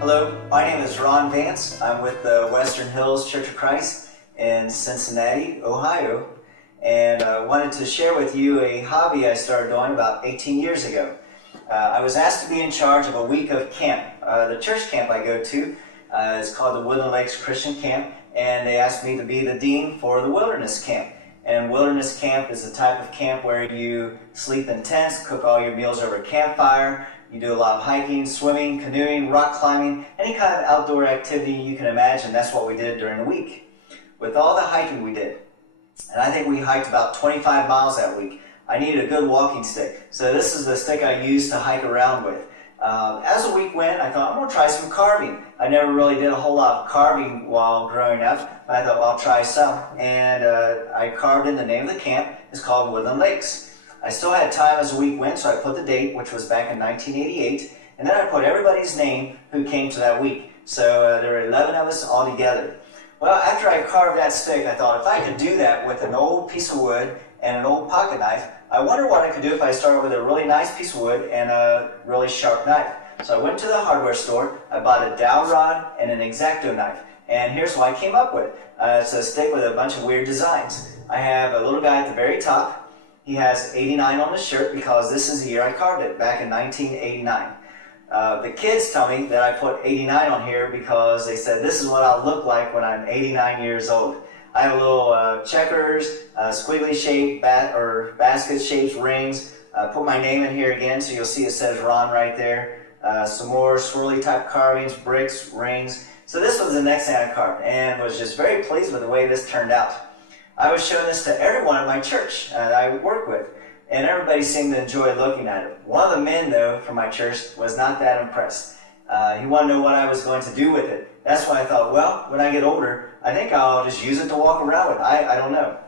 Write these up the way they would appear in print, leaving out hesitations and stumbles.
Hello, my name is Ron Vance. I'm with the Western Hills Church of Christ in Cincinnati, Ohio, and I wanted to share with you a hobby I started doing about 18 years ago. I was asked to be in charge of a week of camp. The church camp I go to is called the Woodland Lakes Christian Camp, and they asked me to be the dean for the Wilderness Camp. And Wilderness Camp is the type of camp where you sleep in tents, cook all your meals over a campfire. You do a lot of hiking, swimming, canoeing, rock climbing, any kind of outdoor activity you can imagine. That's what we did during the week. With all the hiking we did, and I think we hiked about 25 miles that week, I needed a good walking stick. So this is the stick I used to hike around with. As the week went, I thought, I'm going to try some carving. I never really did a whole lot of carving while growing up, but I thought, well, I'll try some. And I carved in the name of the camp. It's called Woodland Lakes. I still had time as the week went, so I put the date, which was back in 1988, and then I put everybody's name who came to that week. So there were 11 of us all together. Well, after I carved that stick, I thought if I could do that with an old piece of wood and an old pocket knife, I wonder what I could do if I started with a really nice piece of wood and a really sharp knife. So I went to the hardware store, I bought a dowel rod and an X-Acto knife, and here's what I came up with. It's a stick with a bunch of weird designs. I have a little guy at the very top. He has 89 on the shirt because this is the year I carved it, back in 1989. The kids tell me that I put 89 on here because they said this is what I'll look like when I'm 89 years old. I have a little checkers, squiggly shape, basket shaped rings. Put my name in here again so you'll see it says Ron right there. Some more swirly type carvings, bricks, rings. So this was the next thing I carved and was just very pleased with the way this turned out. I was showing this to everyone at my church that I work with, and everybody seemed to enjoy looking at it. One of the men, though, from my church was not that impressed. He wanted to know what I was going to do with it. That's why I thought, well, when I get older, I think I'll just use it to walk around with. I don't know.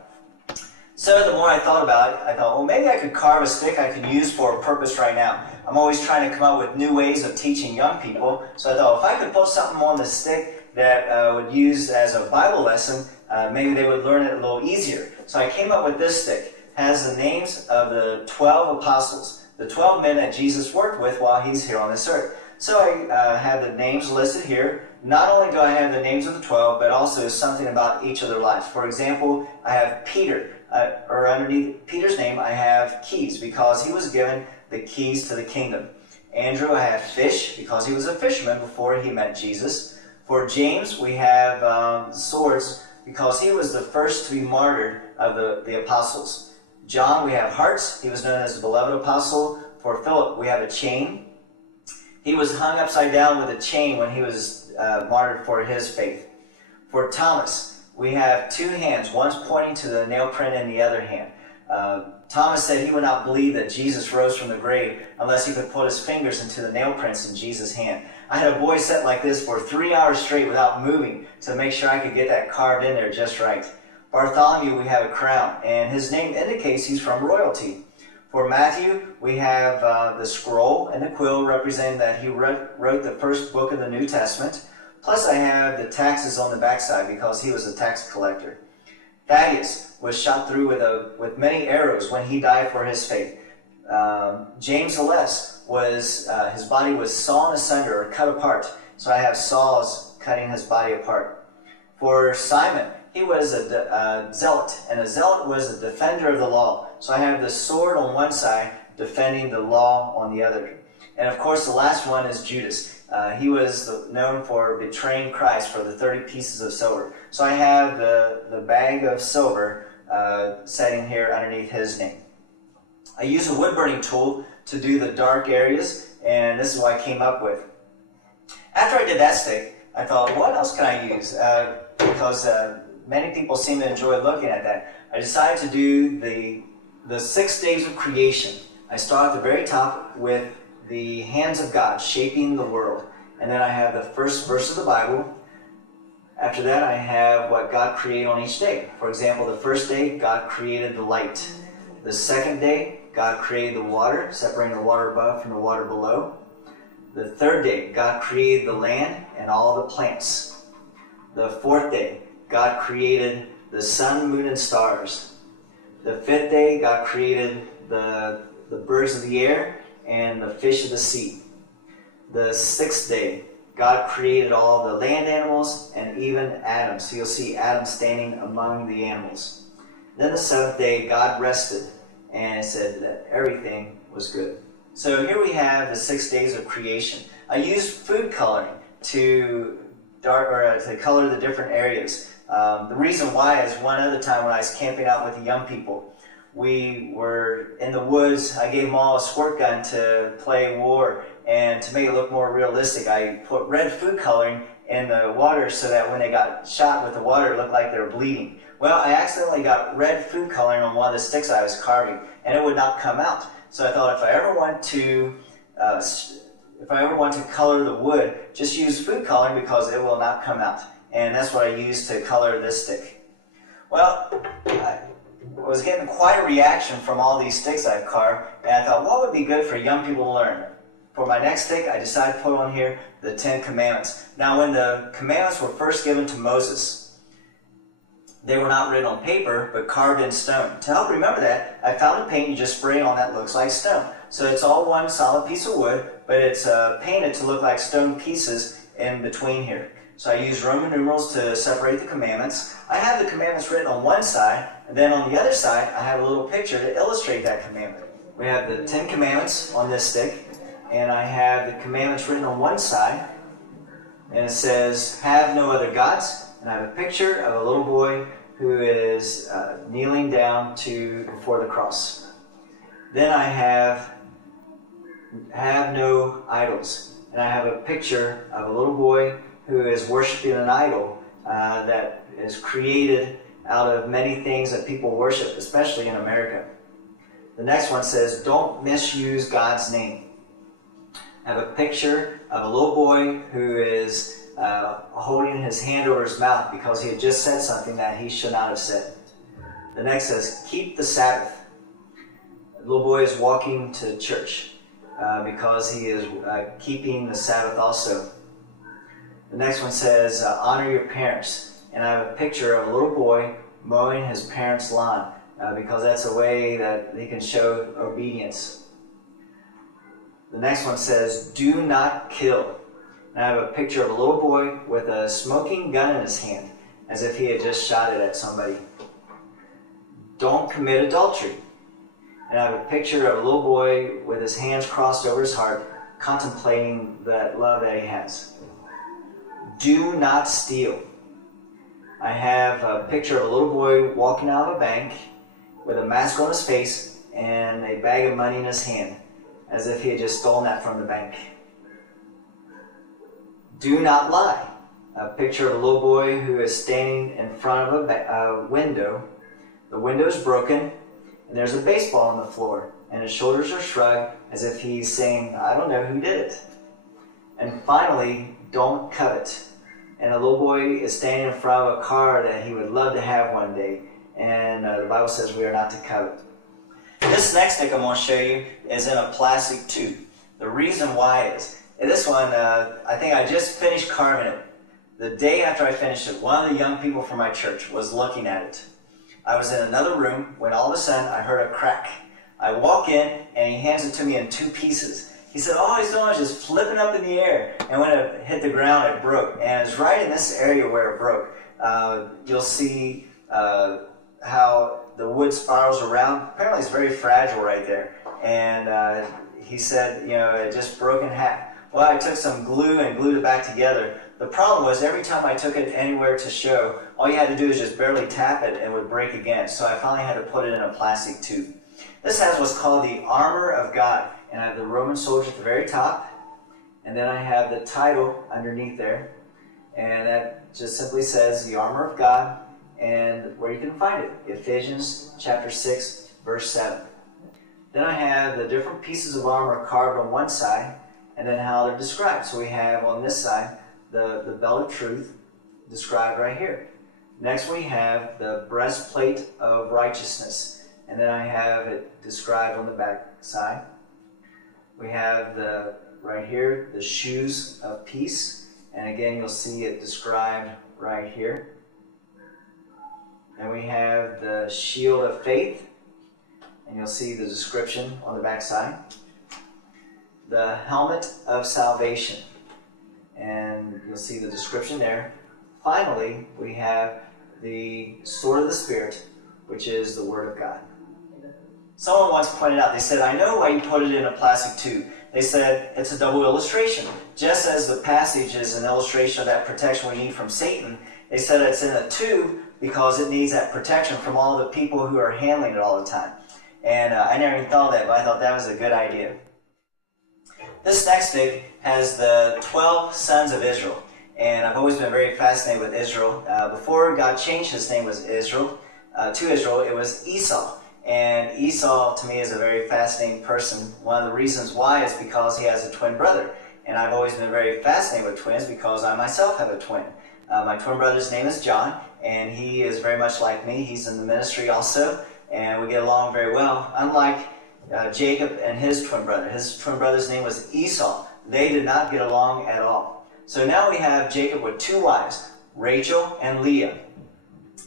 So the more I thought about it, I thought, well, maybe I could carve a stick I could use for a purpose right now. I'm always trying to come up with new ways of teaching young people. So I thought, if I could put something on the stick that would use as a Bible lesson, maybe they would learn it a little easier. So I came up with this stick. It has the names of the 12 apostles, the 12 men that Jesus worked with while he's here on this earth. So I have the names listed here. Not only do I have the names of the 12, but also something about each of their lives. For example, I have Peter, or underneath Peter's name, I have keys, because he was given the keys to the kingdom. Andrew, I have fish, because he was a fisherman before he met Jesus. For James, we have swords, because he was the first to be martyred of the apostles. John, we have hearts. He was known as the beloved apostle. For Philip, we have a chain. He was hung upside down with a chain when he was martyred for his faith. For Thomas, we have two hands. One's pointing to the nail print in the other hand. Thomas said he would not believe that Jesus rose from the grave unless he could put his fingers into the nail prints in Jesus' hand. I had a boy sit like this for 3 hours straight without moving to make sure I could get that carved in there just right. Bartholomew, we have a crown, and his name indicates he's from royalty. For Matthew, we have the scroll and the quill representing that he wrote the first book of the New Testament. Plus I have the taxes on the backside because he was a tax collector. Thaddeus was shot through with many arrows when he died for his faith. James the Less his body was sawn asunder or cut apart. So I have saws cutting his body apart. For Simon, he was a zealot, and a zealot was a defender of the law. So I have the sword on one side, defending the law on the other. And of course the last one is Judas. He was known for betraying Christ for the 30 pieces of silver. So I have the bag of silver sitting here underneath his name. I use a wood burning tool to do the dark areas, and this is what I came up with. After I did that stick, I thought, what else can I use? Because many people seem to enjoy looking at that. I decided to do the 6 days of creation. I start at the very top with the hands of God shaping the world. And then I have the first verse of the Bible. After that, I have what God created on each day. For example, the first day, God created the light. The second day, God created the water, separating the water above from the water below. The third day, God created the land and all the plants. The fourth day, God created the sun, moon, and stars. The fifth day, God created the birds of the air and the fish of the sea. The sixth day, God created all the land animals and even Adam. So you'll see Adam standing among the animals. Then the seventh day, God rested and said that everything was good. So here we have the 6 days of creation. I used food coloring to color the different areas. The reason why is one other time when I was camping out with the young people, we were in the woods. I gave them all a squirt gun to play war, and to make it look more realistic, I put red food coloring in the water so that when they got shot with the water, it looked like they were bleeding. Well, I accidentally got red food coloring on one of the sticks I was carving, and it would not come out. So I thought if I ever want to color the wood, just use food coloring because it will not come out. And that's what I used to color this stick. Well, I was getting quite a reaction from all these sticks I've carved, and I thought, what would be good for young people to learn? For my next stick, I decided to put on here the 10 Commandments. Now, when the commandments were first given to Moses, they were not written on paper, but carved in stone. To help remember that, I found a paint you just spray on that looks like stone. So it's all one solid piece of wood, but it's painted to look like stone pieces in between here. So I used Roman numerals to separate the commandments. I have the commandments written on one side, and then on the other side, I have a little picture to illustrate that commandment. We have the 10 Commandments on this stick, and I have the commandments written on one side, and it says, have no other gods. And I have a picture of a little boy who is kneeling down before the cross. Then I have no idols. And I have a picture of a little boy who is worshiping an idol that is created out of many things that people worship, especially in America. The next one says, don't misuse God's name. I have a picture of a little boy who is holding his hand over his mouth because he had just said something that he should not have said. The next says, keep the Sabbath. The little boy is walking to church because he is keeping the Sabbath also. The next one says, honor your parents. And I have a picture of a little boy mowing his parents' lawn because that's a way that they can show obedience. The next one says, do not kill. And I have a picture of a little boy with a smoking gun in his hand, as if he had just shot it at somebody. Don't commit adultery. And I have a picture of a little boy with his hands crossed over his heart, contemplating that love that he has. Do not steal. I have a picture of a little boy walking out of a bank with a mask on his face and a bag of money in his hand, as if he had just stolen that from the bank. Do not lie. A picture of a little boy who is standing in front of a window. The window is broken, and there's a baseball on the floor, and his shoulders are shrugged as if he's saying, I don't know who did it. And finally, don't covet. And a little boy is standing in front of a car that he would love to have one day, and the Bible says we are not to covet. This next stick I'm going to show you is in a plastic tube. The reason why is, this one, I think I just finished carving it. The day after I finished it, one of the young people from my church was looking at it. I was in another room when all of a sudden I heard a crack. I walk in and he hands it to me in 2 pieces. He said, all he's doing is just flipping up in the air. And when it hit the ground, it broke. And it's right in this area where it broke. You'll see how the wood spirals around. Apparently it's very fragile right there. And he said, it just broke in half. Well, I took some glue and glued it back together. The problem was every time I took it anywhere to show, all you had to do is just barely tap it and it would break again. So I finally had to put it in a plastic tube. This has what's called the armor of God. And I have the Roman soldier at the very top. And then I have the title underneath there. And that just simply says the armor of God and where you can find it. Ephesians chapter 6, verse 7. Then I have the different pieces of armor carved on one side, and then how they're described. So we have on this side the belt of truth described right here. Next we have the breastplate of righteousness, and then I have it described on the back side. We have right here the shoes of peace, and again you'll see it described right here. And we have the shield of faith, and you'll see the description on the back side. The helmet of salvation, and you'll see the description there. Finally, we have the sword of the Spirit, which is the Word of God. Someone once pointed out, they said, I know why you put it in a plastic tube. They said, it's a double illustration. Just as the passage is an illustration of that protection we need from Satan, they said it's in a tube because it needs that protection from all the people who are handling it all the time. And I never even thought of that, but I thought that was a good idea. This next stick has the 12 sons of Israel. And I've always been very fascinated with Israel. Before God changed his name to Israel, it was Esau. And Esau, to me, is a very fascinating person. One of the reasons why is because he has a twin brother. And I've always been very fascinated with twins because I myself have a twin. My twin brother's name is John, and he is very much like me. He's in the ministry also, and we get along very well. Unlike Jacob and his twin brother. His twin brother's name was Esau. They did not get along at all. So now we have Jacob with two wives, Rachel and Leah.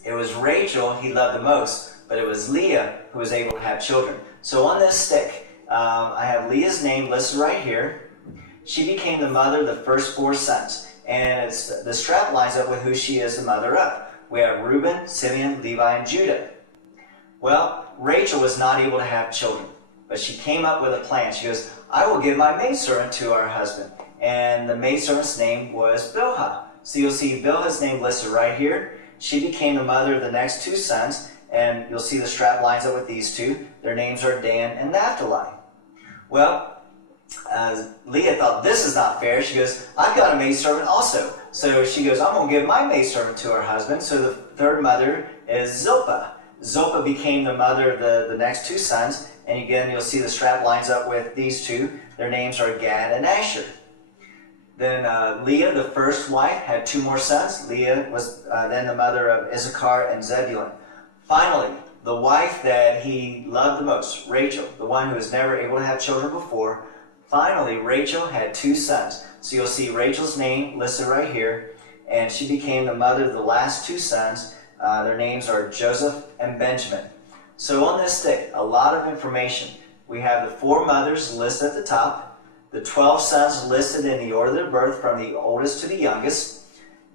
It was Rachel he loved the most, but it was Leah who was able to have children. So on this stick, I have Leah's name listed right here. She became the mother of the first 4 sons. And the strap lines up with who she is the mother of. We have Reuben, Simeon, Levi, and Judah. Well, Rachel was not able to have children, but she came up with a plan. She goes, I will give my maidservant to our husband. And the maidservant's name was Bilhah. So you'll see Bilhah's name listed right here. She became the mother of the next 2 sons, and you'll see the strap lines up with these 2. Their names are Dan and Naphtali. Well, Leah thought, this is not fair. She goes, I've got a maidservant also. So she goes, I'm going to give my maidservant to her husband. So the third mother is Zilpah. Zilpah became the mother of the next 2 sons. And again, you'll see the strap lines up with these 2. Their names are Gad and Asher. Then Leah, the first wife, had 2 more sons. Leah was then the mother of Issachar and Zebulun. Finally, the wife that he loved the most, Rachel, the one who was never able to have children before, finally, Rachel had 2 sons. So you'll see Rachel's name listed right here, and she became the mother of the last 2 sons. Their names are Joseph and Benjamin. So on this stick, a lot of information. We have the 4 mothers listed at the top, the 12 sons listed in the order of their birth from the oldest to the youngest.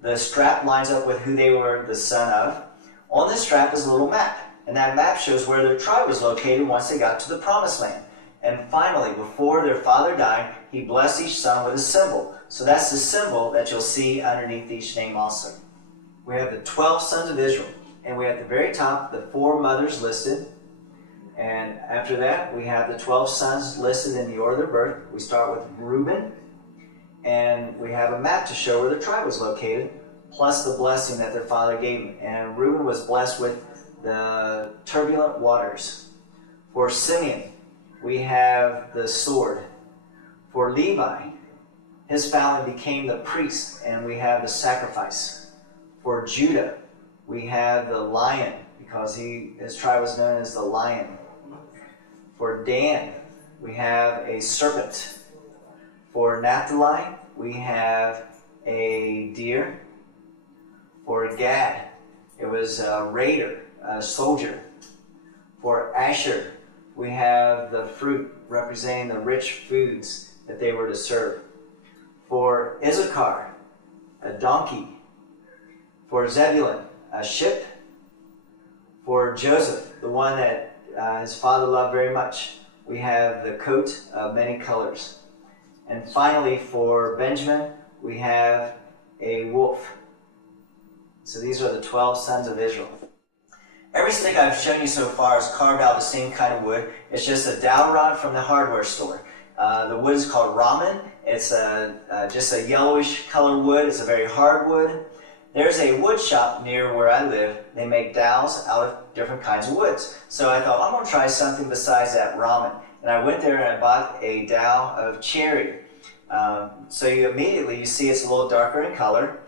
The strap lines up with who they were the son of. On this strap is a little map, and that map shows where their tribe was located once they got to the promised land. And finally, before their father died, he blessed each son with a symbol. So that's the symbol that you'll see underneath each name also. We have the 12 sons of Israel. And we have at the very top the 4 mothers listed. And after that, we have the 12 sons listed in the order of their birth. We start with Reuben. And we have a map to show where their tribe was located, plus the blessing that their father gave them. And Reuben was blessed with the turbulent waters. For Simeon, we have the sword. For Levi, his family became the priest, and we have the sacrifice. For Judah, we have the lion, because his tribe was known as the lion. For Dan, we have a serpent. For Naphtali, we have a deer. For Gad, it was a raider, a soldier. For Asher, we have the fruit representing the rich foods that they were to serve. For Issachar, a donkey. For Zebulun, a ship. For Joseph, the one that his father loved very much, we have the coat of many colors. And finally, for Benjamin, we have a wolf. So these are the 12 sons of Israel. Every stick I've shown you so far is carved out of the same kind of wood. It's just a dowel rod from the hardware store. The wood is called Raman. It's just a yellowish color wood. It's a very hard wood. There's a wood shop near where I live. They make dowels out of different kinds of woods. So I thought, I'm going to try something besides that Raman. And I went there and I bought a dowel of cherry. So you see it's a little darker in color.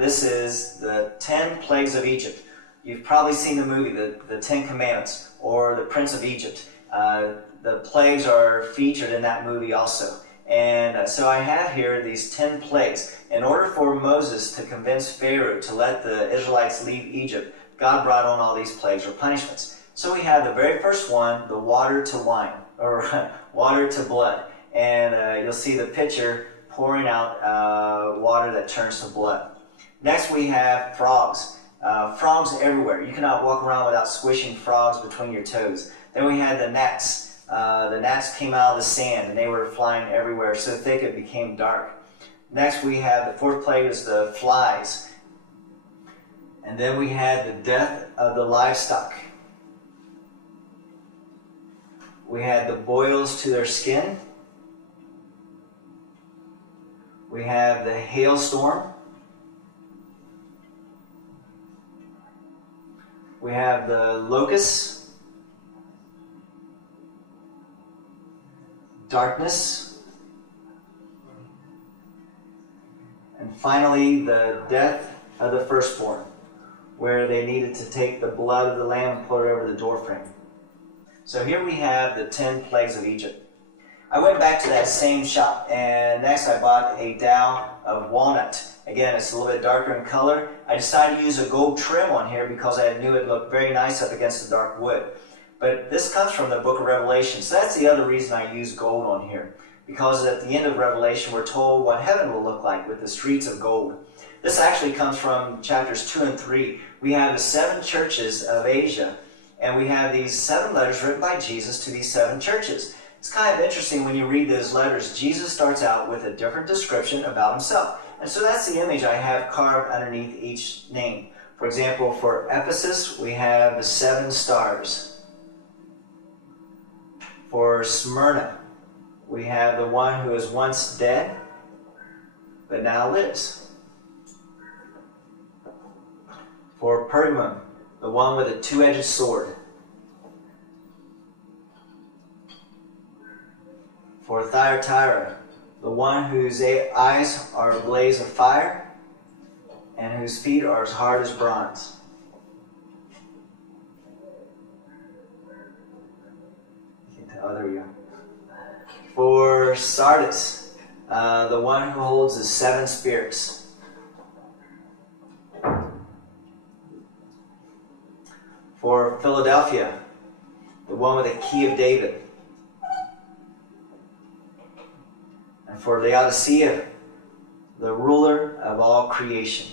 This is the 10 plagues of Egypt. You've probably seen the movie, the 10 Commandments, or the Prince of Egypt. The plagues are featured in that movie also. And so I have here these 10 plagues. In order for Moses to convince Pharaoh to let the Israelites leave Egypt, God brought on all these plagues or punishments. So we have the very first one, the water to wine, or water to blood. And you'll see the picture pouring out water that turns to blood. Next we have frogs. Frogs everywhere. You cannot walk around without squishing frogs between your toes. Then we had the gnats. The gnats came out of the sand, and they were flying everywhere so thick it became dark. Next we have the fourth plague is the flies. And then we had the death of the livestock. We had the boils to their skin. We have the hailstorm. We have the locusts. Darkness. And finally, the death of the firstborn, where they needed to take the blood of the lamb and put it over the doorframe. So here we have the 10 plagues of Egypt. I went back to that same shop, and next I bought a dowel of walnut. Again, it's a little bit darker in color. I decided to use a gold trim on here because I knew it looked very nice up against the dark wood. But this comes from the book of Revelation, so that's the other reason I use gold on here. Because at the end of Revelation, we're told what heaven will look like with the streets of gold. This actually comes from chapters 2 and 3. We have the 7 churches of Asia, and we have these 7 letters written by Jesus to these 7 churches. It's kind of interesting when you read those letters. Jesus starts out with a different description about himself. And so that's the image I have carved underneath each name. For example, for Ephesus, we have the 7 stars. For Smyrna, we have the one who was once dead, but now lives. For Pergamum, the one with a 2-edged sword. For Thyatira, the one whose eyes are a blaze of fire and whose feet are as hard as bronze. Oh, there we go. For Sardis, the one who holds the 7 spirits. For Philadelphia, the one with the key of David. And for Laodicea, the ruler of all creation.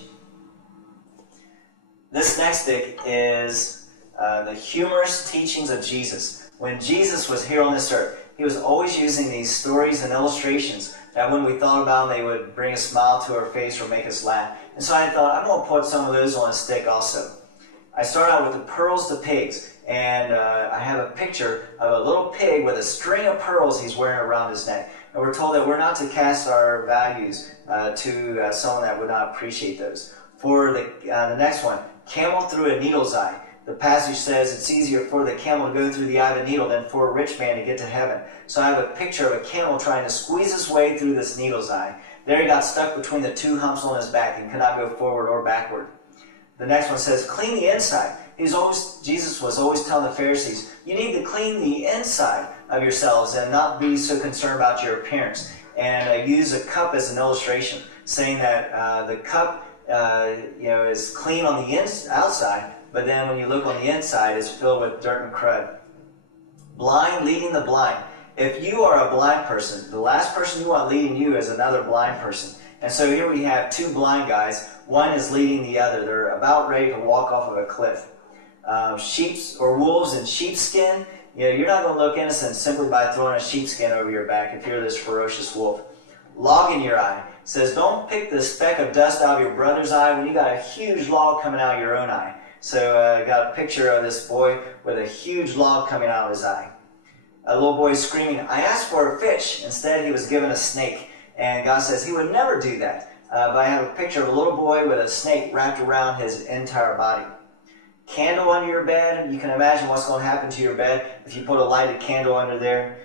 This next stick is the humorous teachings of Jesus. When Jesus was here on this earth, he was always using these stories and illustrations that when we thought about them, they would bring a smile to our face or make us laugh. And so I thought, I'm going to put some of those on a stick also. I start out with the pearls to pigs, and I have a picture of a little pig with a string of pearls he's wearing around his neck. And we're told that we're not to cast our values to someone that would not appreciate those. For the next one, camel through a needle's eye. The passage says it's easier for the camel to go through the eye of a needle than for a rich man to get to heaven. So I have a picture of a camel trying to squeeze his way through this needle's eye. There he got stuck between the 2 humps on his back and could not go forward or backward. The next one says, clean the inside. Jesus was always telling the Pharisees, you need to clean the inside of yourselves and not be so concerned about your appearance. And I use a cup as an illustration, saying that the cup is clean on the outside, but then when you look on the inside, it's filled with dirt and crud. Blind leading the blind. If you are a blind person, the last person you want leading you is another blind person. And so here we have 2 blind guys. One is leading the other. They're about ready to walk off of a cliff. Sheep or wolves in sheepskin. You're not going to look innocent simply by throwing a sheepskin over your back if you're this ferocious wolf. Log in your eye. It says, don't pick the speck of dust out of your brother's eye when you got a huge log coming out of your own eye. So I got a picture of this boy with a huge log coming out of his eye. A little boy screaming, I asked for a fish. Instead, he was given a snake. And God says he would never do that. But I have a picture of a little boy with a snake wrapped around his entire body. Candle under your bed. You can imagine what's going to happen to your bed if you put a lighted candle under there.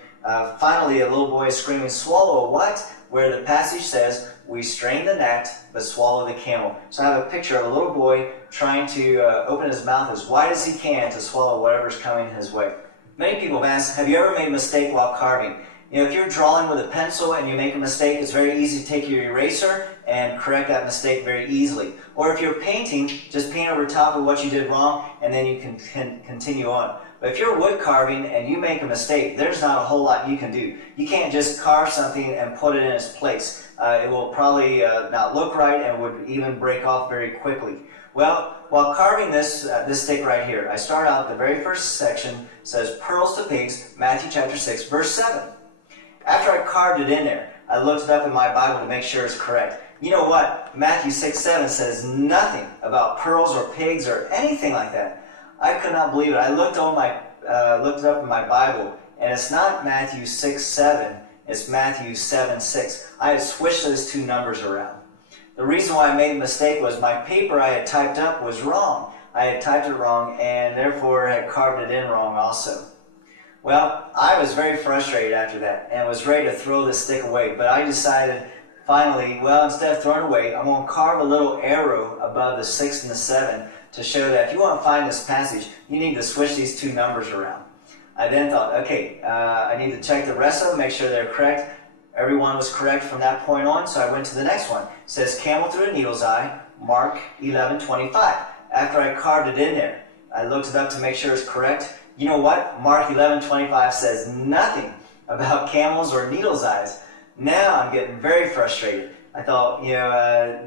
Finally, a little boy is screaming, swallow a what? Where the passage says, we strain the gnat, but swallow the camel. So I have a picture of a little boy trying to open his mouth as wide as he can to swallow whatever's coming his way. Many people have asked, have you ever made a mistake while carving? If you're drawing with a pencil and you make a mistake, it's very easy to take your eraser and correct that mistake very easily. Or if you're painting, just paint over top of what you did wrong and then you can continue on. But if you're wood carving and you make a mistake, there's not a whole lot you can do. You can't just carve something and put it in its place. It will probably not look right and would even break off very quickly. Well, while carving this stick right here, I start out the very first section, says pearls to pigs, Matthew chapter 6, verse 7. After I carved it in there, I looked it up in my Bible to make sure it's correct. You know what? Matthew 6:7 says nothing about pearls or pigs or anything like that. I could not believe it. I looked it up in my Bible, and it's not Matthew 6:7. It's Matthew 7:6. I had switched those two numbers around. The reason why I made a mistake was my paper I had typed up was wrong. I had typed it wrong, and therefore had carved it in wrong also. Well, I was very frustrated after that, and was ready to throw this stick away, but I decided finally, well, instead of throwing it away, I'm going to carve a little arrow above the 6 and the 7 to show that if you want to find this passage, you need to switch these two numbers around. I then thought, okay, I need to check the rest of them, make sure they're correct. Everyone was correct from that point on, so I went to the next one. It says camel through a needle's eye, Mark 11:25. After I carved it in there, I looked it up to make sure it's correct. You know what? Mark 11:25 says nothing about camels or needle's eyes. Now I'm getting very frustrated. I thought,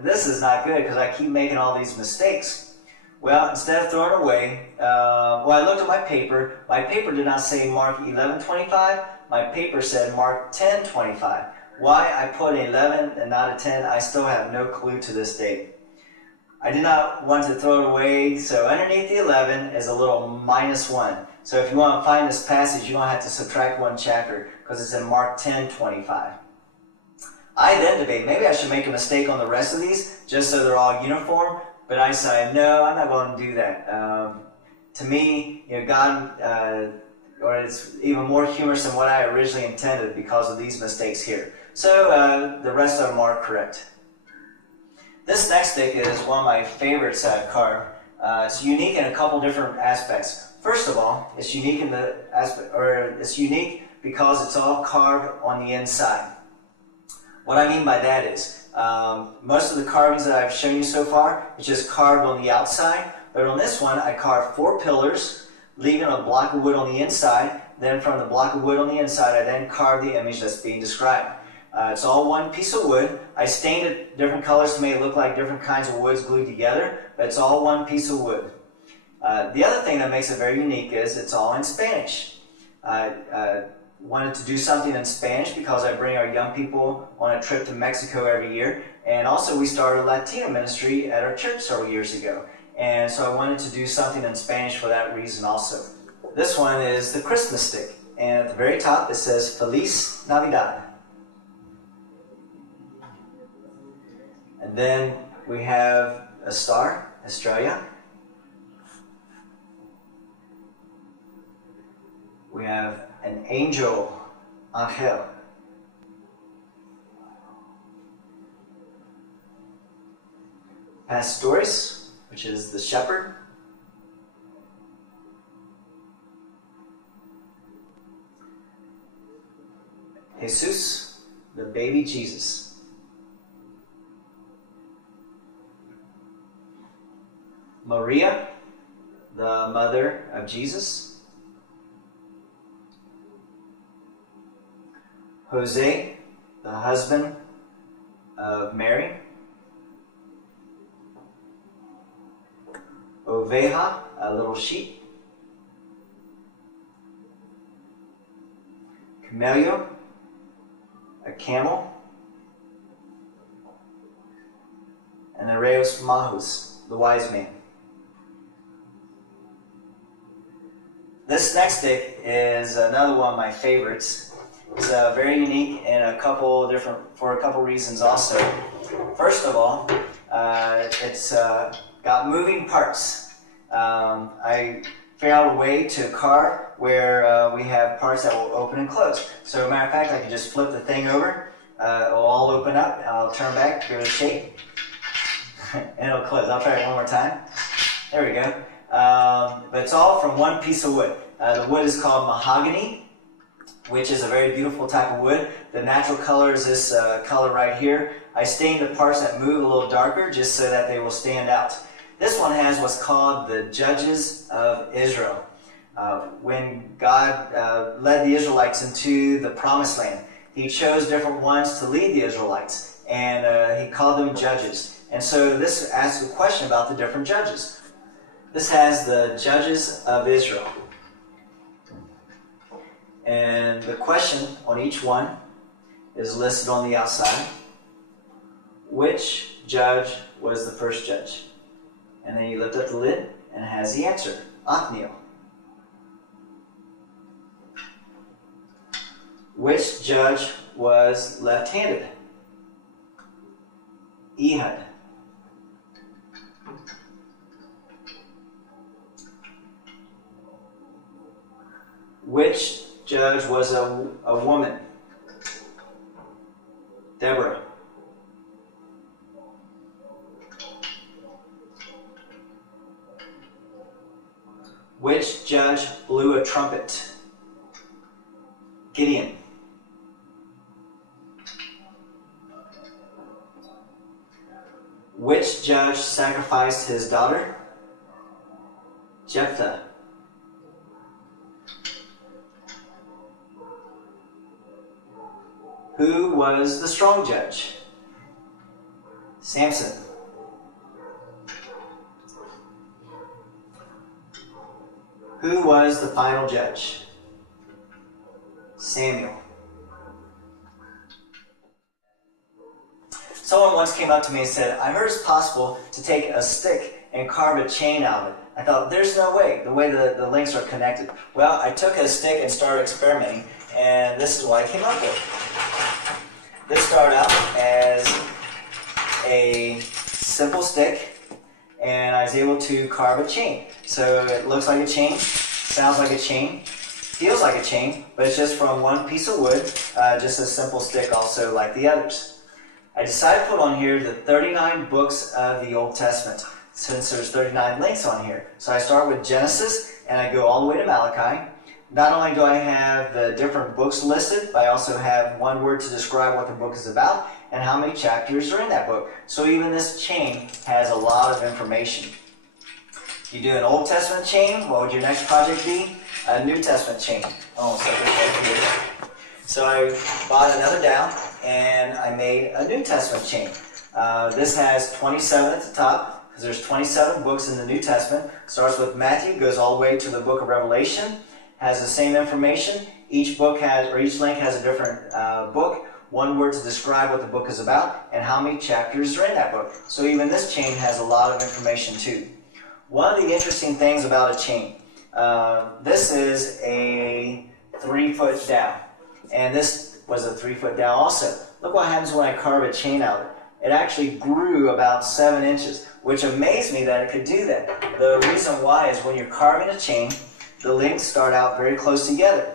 this is not good because I keep making all these mistakes. Well, instead of throwing it away, I looked at my paper. My paper did not say Mark 11:25. My paper said Mark 10:25. Why I put an 11 and not a 10, I still have no clue to this day. I did not want to throw it away, so underneath the 11 is a little -1. So if you want to find this passage, you're going to have to subtract one chapter because it's in Mark 10:25. I then debate, maybe I should make a mistake on the rest of these just so they're all uniform, but I decided, no, I'm not going to do that. To me, God, or it's even more humorous than what I originally intended because of these mistakes here. So the rest of them are correct. This next stick is one of my favorites I've carved. It's unique in a couple different aspects. First of all, it's unique in the aspect, or it's unique because it's all carved on the inside. What I mean by that is, most of the carvings that I've shown you so far, it's just carved on the outside. But on this one, I carved 4 pillars, leaving a block of wood on the inside. Then from the block of wood on the inside, I then carved the image that's being described. It's all one piece of wood. I stained it different colors to make it look like different kinds of woods glued together, but it's all one piece of wood. The other thing that makes it very unique is it's all in Spanish. I wanted to do something in Spanish because I bring our young people on a trip to Mexico every year, and also we started a Latino ministry at our church several years ago, and so I wanted to do something in Spanish for that reason also. This one is the Christmas stick, and at the very top it says Feliz Navidad. And then we have a star, Estrella. We have an angel, Ángel. Pastores, which is the shepherd. Jesus, the baby Jesus. Maria, the mother of Jesus. Jose, the husband of Mary. Oveja, a little sheep. Camello, a camel. And the Reyes Magos, the wise man. This next stick is another one of my favorites. It's very unique in for a couple reasons also. First of all, it's got moving parts. I figured out a way to carve where we have parts that will open and close. So as a matter of fact, I can just flip the thing over, it'll all open up, I'll turn back, give it a shake, and it'll close. I'll try it one more time. There we go. But it's all from one piece of wood. The wood is called mahogany, which is a very beautiful type of wood. The natural color is this color right here. I stained the parts that move a little darker just so that they will stand out. This one has what's called the Judges of Israel. When God led the Israelites into the Promised Land, He chose different ones to lead the Israelites, and He called them judges. And so this asks a question about the different judges. This has the judges of Israel. And the question on each one is listed on the outside. Which judge was the first judge? And then you lift up the lid and it has the answer. Othniel. Which judge was left-handed? Ehud. Which judge was a woman? Deborah. Which judge blew a trumpet? Gideon. Which judge sacrificed his daughter? Jephthah. Who was the strong judge? Samson. Who was the final judge? Samuel. Someone once came up to me and said, I heard it's possible to take a stick and carve a chain out of it. I thought, there's no way, the way the links are connected. Well, I took a stick and started experimenting, and this is what I came up with. This started out as a simple stick, and I was able to carve a chain. So it looks like a chain, sounds like a chain, feels like a chain, but it's just from one piece of wood, just a simple stick also like the others. I decided to put on here the 39 books of the Old Testament, since there's 39 links on here. So I start with Genesis, and I go all the way to Malachi. Not only do I have the different books listed, but I also have one word to describe what the book is about and how many chapters are in that book. So even this chain has a lot of information. If you do an Old Testament chain, what would your next project be? A New Testament chain. Oh, so right here. So I bought another dowel, and I made a New Testament chain. This has 27 at the top, because there's 27 books in the New Testament. Starts with Matthew, goes all the way to the book of Revelation. Has the same information. Each book has, or each link has a different book, one word to describe what the book is about, and how many chapters are in that book. So even this chain has a lot of information too. One of the interesting things about a chain, this is a 3-foot dowel, and this was a 3-foot dowel also. Look what happens when I carve a chain out of it. It actually grew about 7 inches, which amazed me that it could do that. The reason why is when you're carving a chain, the links start out very close together.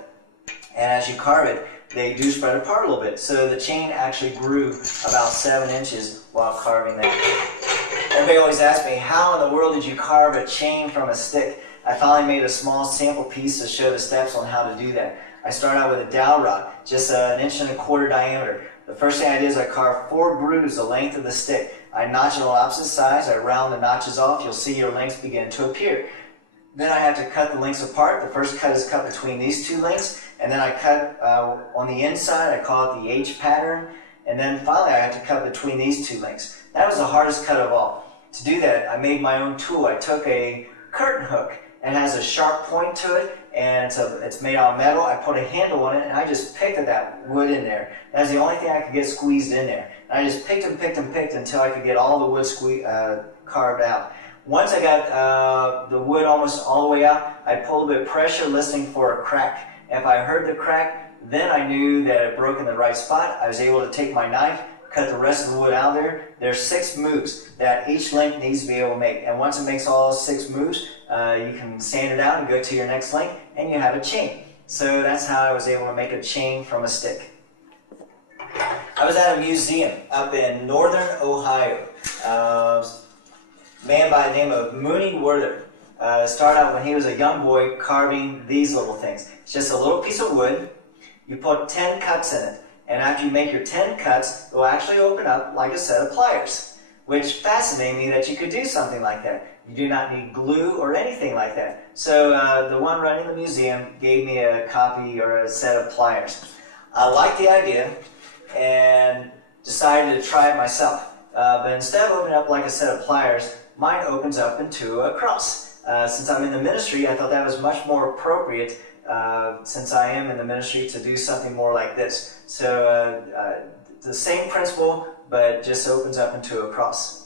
And as you carve it, they do spread apart a little bit. So the chain actually grew about 7 inches while carving that. Everybody always asks me, how in the world did you carve a chain from a stick? I finally made a small sample piece to show the steps on how to do that. I started out with a dowel rod, just 1.25 inches diameter. The first thing I did is I carved 4 grooves the length of the stick. I notch it on opposite sides, I round the notches off, you'll see your links begin to appear. Then I have to cut the links apart. The first cut is cut between these 2 links, and then I cut on the inside, I call it the H pattern, and then finally I have to cut between these 2 links. That was the hardest cut of all. To do that, I made my own tool. I took a curtain hook, and it has a sharp point to it, and it's made out of metal. I put a handle on it, and I just picked at that wood in there. That was the only thing I could get squeezed in there. And I just picked and picked and picked until I could get all the wood carved out. Once I got the wood almost all the way out, I pulled a bit of pressure listening for a crack. If I heard the crack, then I knew that it broke in the right spot. I was able to take my knife, cut the rest of the wood out of there. There's 6 moves that each link needs to be able to make. And once it makes all 6 moves, you can sand it out and go to your next link, and you have a chain. So that's how I was able to make a chain from a stick. I was at a museum up in northern Ohio. Man by the name of Mooney Werther started out when he was a young boy carving these little things. It's just a little piece of wood. You put 10 cuts in it, and after you make your 10 cuts, it will actually open up like a set of pliers, which fascinated me that you could do something like that. You do not need glue or anything like that. So the one running the museum gave me a copy or a set of pliers. I liked the idea and decided to try it myself. But instead of opening up like a set of pliers, mine opens up into a cross. Since I'm in the ministry, I thought that was much more appropriate since I am in the ministry to do something more like this. So the same principle, but just opens up into a cross.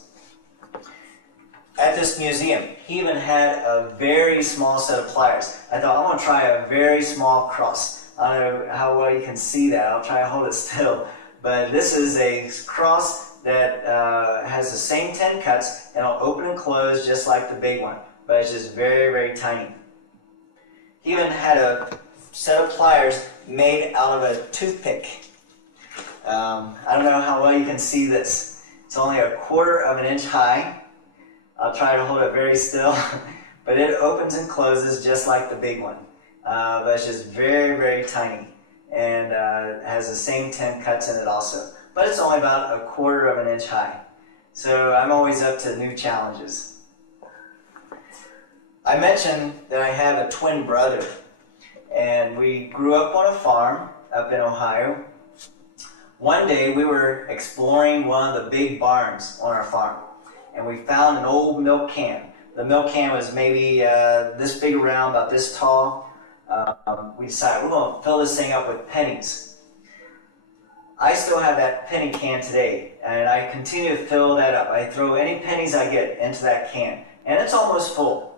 At this museum, he even had a very small set of pliers. I thought, I'm going to try a very small cross. I don't know how well you can see that. I'll try to hold it still. But this is a cross that has the same 10 cuts, and it'll open and close just like the big one. But it's just very, very tiny. He even had a set of pliers made out of a toothpick. I don't know how well you can see this. It's only 1/4 inch high. I'll try to hold it very still, but it opens and closes just like the big one. But it's just very, very tiny, and has the same 10 cuts in it also. But it's only about 1/4 inch high. So I'm always up to new challenges. I mentioned that I have a twin brother, and we grew up on a farm up in Ohio. One day we were exploring one of the big barns on our farm, and we found an old milk can. The milk can was maybe this big around, about this tall. We decided we're going to fill this thing up with pennies. I still have that penny can today, and I continue to fill that up. I throw any pennies I get into that can, and it's almost full.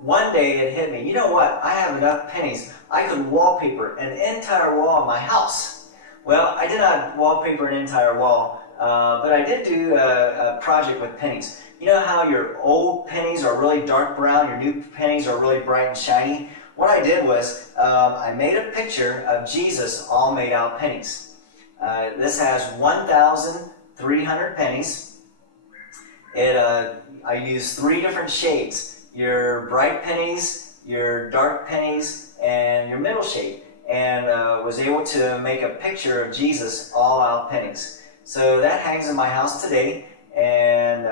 One day it hit me, you know what, I have enough pennies. I could wallpaper an entire wall of my house. Well, I did not wallpaper an entire wall, but I did do a project with pennies. You know how your old pennies are really dark brown, your new pennies are really bright and shiny? What I did was, I made a picture of Jesus all made out pennies. This has 1,300 pennies. I used 3 different shades. Your bright pennies, your dark pennies, and your middle shade. And was able to make a picture of Jesus all out pennies. So that hangs in my house today, and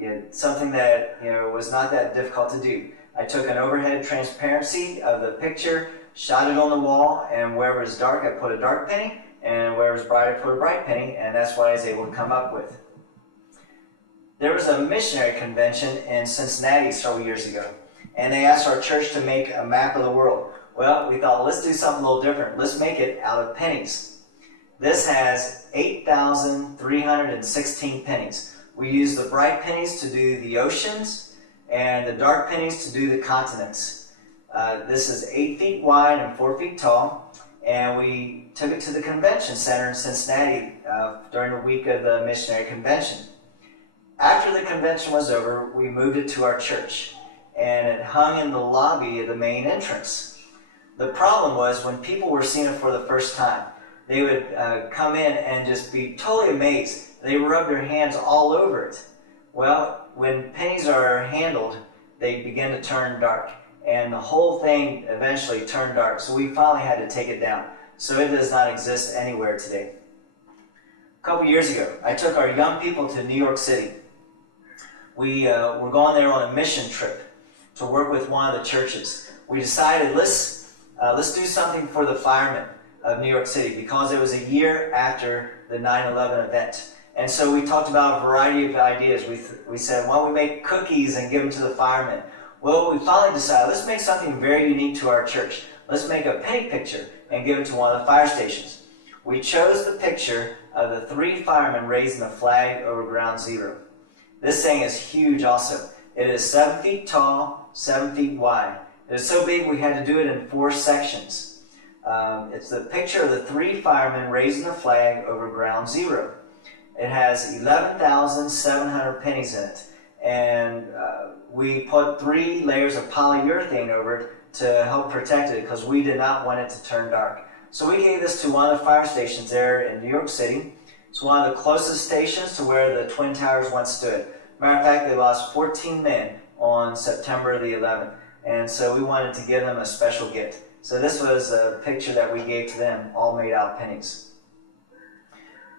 it's something that was not that difficult to do. I took an overhead transparency of the picture, shot it on the wall, and wherever it's dark, I put a dark penny, and wherever it's bright, I put a bright penny, and that's what I was able to come up with. There was a missionary convention in Cincinnati several years ago, and they asked our church to make a map of the world. Well, we thought, let's do something a little different. Let's make it out of pennies. This has 8,316 pennies. We use the bright pennies to do the oceans, and the dark pennies to do the continents. This is 8 feet wide and 4 feet tall, and we took it to the convention center in Cincinnati during the week of the missionary convention. After the convention was over, we moved it to our church, and it hung in the lobby of the main entrance. The problem was when people were seeing it for the first time, they would come in and just be totally amazed. They rub their hands all over it. Well, when pennies are handled, they begin to turn dark, and the whole thing eventually turned dark. So we finally had to take it down. So it does not exist anywhere today. A couple years ago, I took our young people to New York City. We were going there on a mission trip to work with one of the churches. We decided let's do something for the firemen of New York City because it was a year after the 9/11 event. And so we talked about a variety of ideas. We said, why don't we make cookies and give them to the firemen? Well, we finally decided, let's make something very unique to our church. Let's make a penny picture and give it to one of the fire stations. We chose the picture of the 3 firemen raising the flag over Ground Zero. This thing is huge also. It is 7 feet tall, 7 feet wide. It is so big we had to do it in 4 sections. It's the picture of the 3 firemen raising the flag over Ground Zero. It has 11,700 pennies in it. And we put 3 layers of polyurethane over it to help protect it because we did not want it to turn dark. So we gave this to one of the fire stations there in New York City. It's one of the closest stations to where the Twin Towers once stood. Matter of fact, they lost 14 men on September the 11th. And so we wanted to give them a special gift. So this was a picture that we gave to them, all made out of pennies.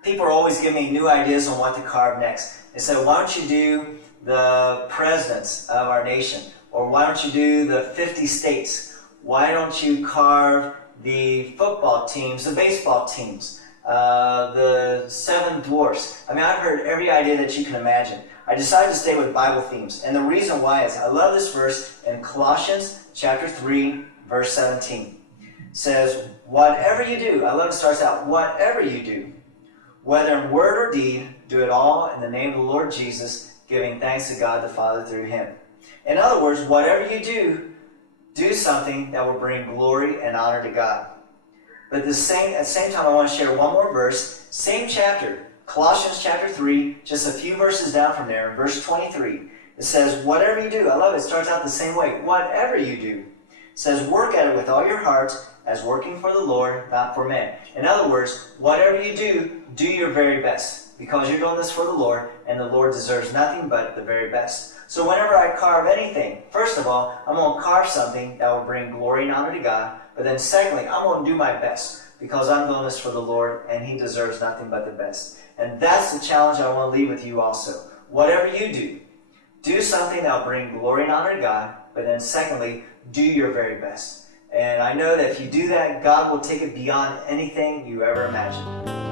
People are always giving me new ideas on what to carve next. They said, why don't you do the presidents of our nation? Or why don't you do the 50 states? Why don't you carve the football teams, the baseball teams, the 7 dwarfs? I mean, I've heard every idea that you can imagine. I decided to stay with Bible themes. And the reason why is I love this verse in Colossians chapter 3, verse 17. It says, whatever you do, I love it starts out, whatever you do, whether in word or deed, do it all in the name of the Lord Jesus, giving thanks to God the Father through Him. In other words, whatever you do something that will bring glory and honor to God. But at the same time, I want to share one more verse, same chapter, Colossians chapter 3, just a few verses down from there, in verse 23. It says, whatever you do, I love it, it starts out the same way, whatever you do. It says, work at it with all your heart, as working for the Lord, not for men. In other words, whatever you do your very best, because you're doing this for the Lord, and the Lord deserves nothing but the very best. So whenever I carve anything, first of all, I'm going to carve something that will bring glory and honor to God, but then secondly, I'm going to do my best, because I'm doing this for the Lord, and He deserves nothing but the best. And that's the challenge I want to leave with you also. Whatever you do something that will bring glory and honor to God, but then secondly, do your very best. And I know that if you do that, God will take it beyond anything you ever imagined.